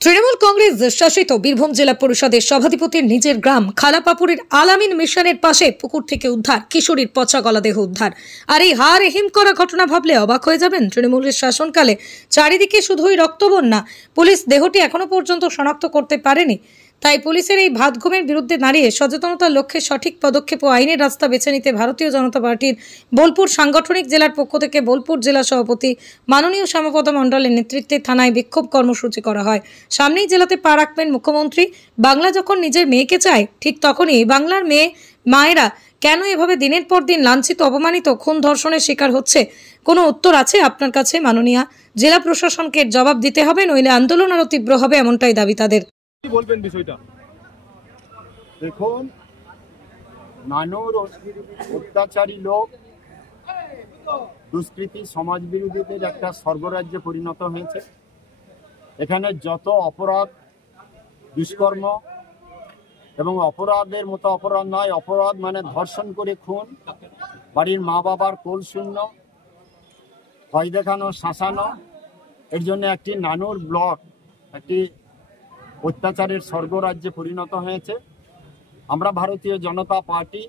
তৃণমূল কংগ্রেস শাসিত বীরভূম জেলা পরিষদের সভাধিপতির নিজের গ্রাম খালাপাপুরের আলামিন মিশনের পাশে পুকুর থেকে উদ্ধার কিশোরীর পচা গলা দেহ উদ্ধার। আর এই হাড় হিম করা ঘটনা ভাবলে অবাক হয়ে যাবেন। তৃণমূলের শাসনকালে চারিদিকে শুধুই রক্তবন্যা, পুলিশ দেহটি এখনো পর্যন্ত শনাক্ত করতে পারেনি। তাই পুলিশের এই ভাতঘুমের বিরুদ্ধে দাঁড়িয়ে সচেতনতার লক্ষ্যে সঠিক পদক্ষেপ ও আইনের রাস্তা বেছে নিতে ভারতীয় জনতা পার্টির বোলপুর সাংগঠনিক জেলার পক্ষ থেকে বোলপুর জেলা সভাপতি মাননীয় শ্যামাপদ মণ্ডলের নেতৃত্বে থানায় বিক্ষোভ কর্মসূচি করা হয়। সামনেই জেলাতে পা রাখবেন মুখ্যমন্ত্রী। বাংলা যখন নিজের মেয়েকে চায়, ঠিক তখনই বাংলার মায়েরা কেন এভাবে দিনের পর দিন লাঞ্ছিত, অপমানিত, খুন, ধর্ষণের শিকার হচ্ছে? কোনো উত্তর আছে আপনার কাছে মাননীয়? জেলা প্রশাসনকে জবাব দিতে হবে, নইলে আন্দোলন আরো তীব্র হবে, এমনটাই দাবি তাদের। কি বলবেন বিষয়টা? দেখুন, নানুর অত্যাচারী লোক, দুষ্কৃতী সমাজ বিরোধীদের একটা স্বর্গরাজ্যে পরিণত হয়েছে। এখানে যত অপরাধ, দুষ্কর্ম এবং অপরাধের মতো অপরাধ নয়, অপরাধ মানে ধর্ষণ করে খুন, বাড়ির মা বাবার কোল শূন্য, ভয় দেখানো, শাসানো, এর জন্য একটি নানুর ব্লক একটি অত্যাচারের স্বর্গরাজ্যে পরিণত হয়েছে। আমরা ভারতীয় জনতা পার্টি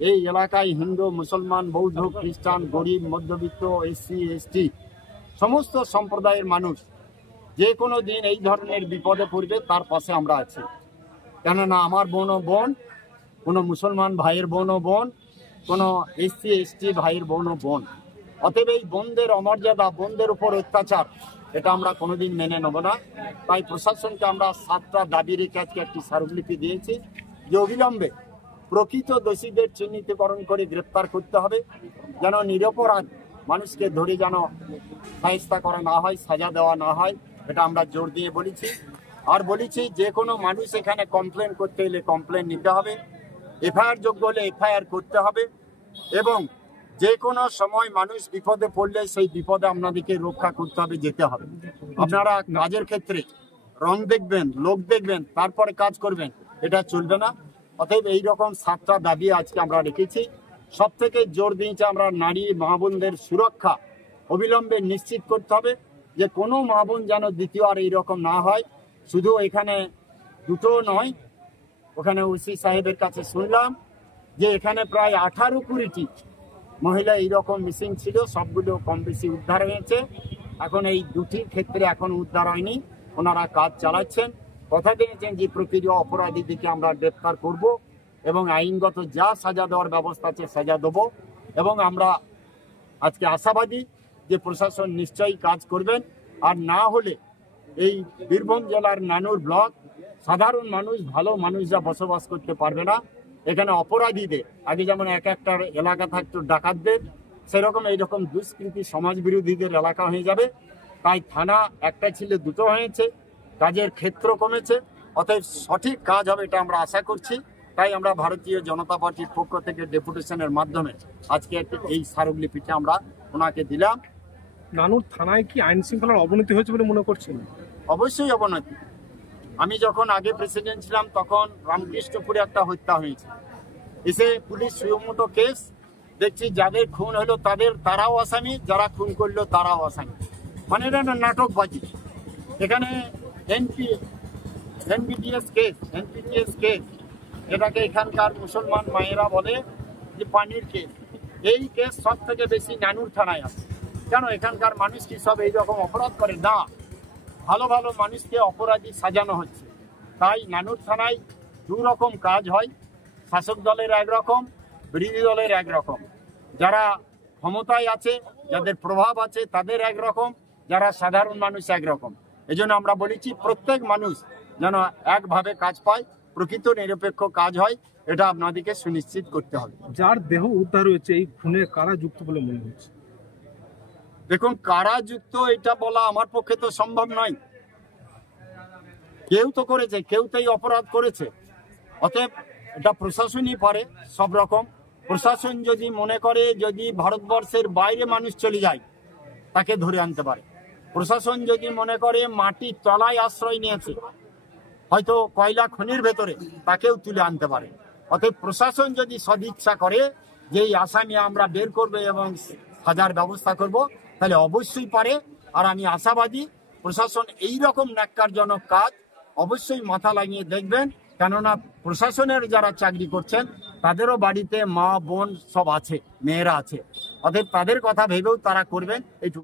এই এলাকায় হিন্দু, মুসলমান, বৌদ্ধ, খ্রিস্টান, গরিব, মধ্যবিত্ত, এসসি, এসটি সমস্ত সম্প্রদায়ের মানুষ যে কোনো দিন এই ধরনের বিপদে পড়বে তার পাশে আমরা আছি। কেননা আমার বোনও বোন, কোনো মুসলমান ভাইয়ের বোনও বোন, কোনো এসসি এসটি ভাইয়ের বোনও বোন। অতএব এই বোনদের অমর্যাদা, বোনদের উপর অত্যাচার, এটা আমরা কোনোদিন মেনে নেব না। তাই প্রশাসনকে আমরা 7টা দাবি রেখে আজকে একটি স্মারকলিপি দিয়েছি যে অবিলম্বে প্রকৃত দোষীদের চিহ্নিতকরণ করে গ্রেপ্তার করতে হবে, যেন নিরপরাধ মানুষকে ধরে যেন শায়েস্তা করা না হয়, সাজা দেওয়া না হয়, এটা আমরা জোর দিয়ে বলেছি। আর বলেছি যে কোনো মানুষ এখানে কমপ্লেন করতে এলে কমপ্লেন নিতে হবে, এফআইআর যোগ্য হলে এফআইআর করতে হবে, এবং যে কোনো সময় মানুষ বিপদে পড়লে সেই বিপদে আপনাদেরকে রক্ষা করতে হবে, যেতে হবে। আপনারা কাজের ক্ষেত্রে রং দেখবেন, লোক দেখবেন, তারপরে কাজ করবেন, এটা চলবে না। অতএব এইরকম 7টা দাবি আজকে আমরা রেখেছি। সব থেকে জোর দিয়েছি আমরা নারী মা বোনদের সুরক্ষা অবিলম্বে নিশ্চিত করতে হবে, যে কোনো মা বোন যেন দ্বিতীয় আর এইরকম না হয়। শুধু এখানে দুটো নয়, ওখানে ওসি সাহেবের কাছে শুনলাম যে এখানে প্রায় 18-20টি মহিলা এইরকম মিসিং ছিল, সবগুলো কম বেশি উদ্ধার হয়েছে। এখন এই দুটির ক্ষেত্রে এখন উদ্ধার হয়নি, ওনারা কাজ চালাচ্ছেন। কথা দিয়েছেন যে প্রকৃত অপরাধীদেরকে আমরা গ্রেপ্তার করব এবং আইনগত যা সাজা দেওয়ার ব্যবস্থা আছে সাজা দেব। এবং আমরা আজকে আশাবাদী যে প্রশাসন নিশ্চয়ই কাজ করবেন। আর না হলে এই বীরভূম জেলার নানুর ব্লক সাধারণ মানুষ, ভালো মানুষরা বসবাস করতে পারবে না। এখানে অপরাধীদের, আগে যেমন এক একটা এলাকা থাকতো ডাকাতদের, সেরকম এইরকম দুষ্কৃতী সমাজ বিরোধীদের এলাকা হয়ে যাবে। তাই থানা একটা ছিল, দুটো হয়েছে, কাজের ক্ষেত্র কমেছে। অতএব সঠিক কাজ হবে এটা আমরা আশা করছি। তাই আমরা ভারতীয় জনতা পার্টির পক্ষ থেকে ডেপুটেশনের মাধ্যমে আজকে এই স্মারকলিপিটা আমরা ওনাকে দিলাম। নানুর থানায় কি আইন শৃঙ্খলার অবনতি হয়েছে বলে মনে করছেন? অবশ্যই অবনতি। আমি যখন আগে প্রেসিডেন্ট ছিলাম তখন রামকৃষ্ণপুরে একটা হত্যা হয়েছে, এসে পুলিশ সুমোটো কেস, দেখছি যাদের খুন হলো তারাও আসামি, যারা খুন করলো তারাও আসামি। মানে এটা নাটকবাজি। এখানে এনপিটিএস কেস, এটাকে এখানকার মুসলমান মায়েরা বলে যে পানির কেস। এই কেস সব থেকে বেশি নানুর থানায় আছে। কেন এখানকার মানুষ কি সব এইরকম অপরাধ করে? না, ভালো ভালো মানুষকে অপরাধী সাজানো হচ্ছে। তাই নানুর থানায় দু রকম কাজ হয়, শাসক দলের একরকম, বিরোধী দলের একরকম। যারা ক্ষমতায় আছে, যাদের প্রভাব আছে তাদের একরকম, যারা সাধারণ মানুষ একরকম। এই জন্য আমরা বলেছি প্রত্যেক মানুষ যেন একভাবে কাজ পায়, প্রকৃত নিরপেক্ষ কাজ হয়, এটা আপনাদেরকে সুনিশ্চিত করতে হবে। যার দেহ উদ্ধার হয়েছে, এই খুনে কারা যুক্ত বলে মনে হচ্ছে? দেখুন, কারা যুক্ত এটা বলা আমার পক্ষে তো সম্ভব নয়। কেউ তো করেছে, কেউ তো এই অপরাধ করেছে। অতএব এটা প্রশাসনই পারে সব রকম। প্রশাসন যদি মনে করে যদি ভারতবর্ষের বাইরে মানুষ চলে যায় তাকে ধরে আনতে পারে। প্রশাসন যদি মনে করে মাটির তলায় আশ্রয় নিয়েছে, হয়তো কয়লা খনির ভেতরে, তাকেও তুলে আনতে পারে। অতএব প্রশাসন যদি সদিচ্ছা করে যে এই আসামি আমরা বের করবো এবং সাজার ব্যবস্থা করব, তাহলে অবশ্যই পারে। আর আমি আশাবাদী প্রশাসন এই রকম ন্যাক্কারজনক কাজ অবশ্যই মাথা লাগিয়ে দেখবেন, কেননা প্রশাসনের যারা চাকরি করছেন তাদেরও বাড়িতে মা বোন সব আছে, মেয়েরা আছে, অতএব তাদের কথা ভেবেও তারা করবেন এইটুকু।